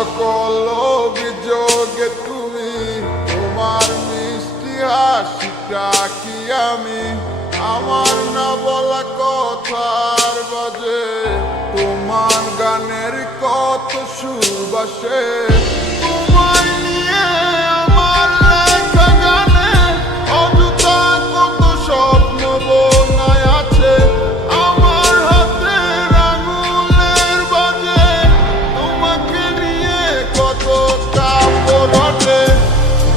সকল অভিযোগে তুমি, তোমার মিষ্টি হাসিটা কি আমি, আমার না বলা কথার বাজে তোমার গানের কত সুবাসে। তোমায় নিয়ে আমার লেখা গানে অযথা কত স্বপ্ন বোনায় আছে, আমার হাতের আঙুলের বাজে তোমাকে নিয়ে কত কাপড় ওঠে।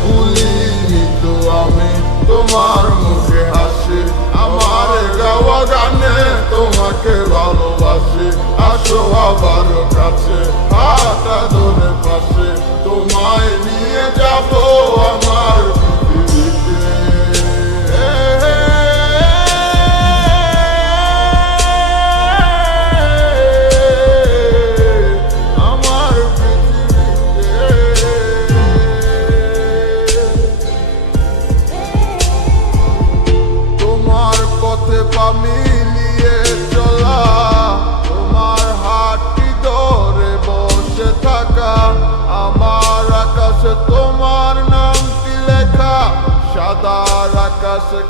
ভুলিনি তো আমি তোমার মুখে হাসি, আমার গাওয়া গানে তোমাকে ভালোবাসি। আসো আবার কাছে, হাতটা ধরে পাশে, তোমায় নিয়ে যাব আমার পৃথিবীতে। আমার পৃথিবীতে তোমার পথে পা মিলিয়ে চলা, তোমার হাতটি ধরে বসে থাকা, আমার আকাশে তোমার নামটি লেখা, সাদার আকাশে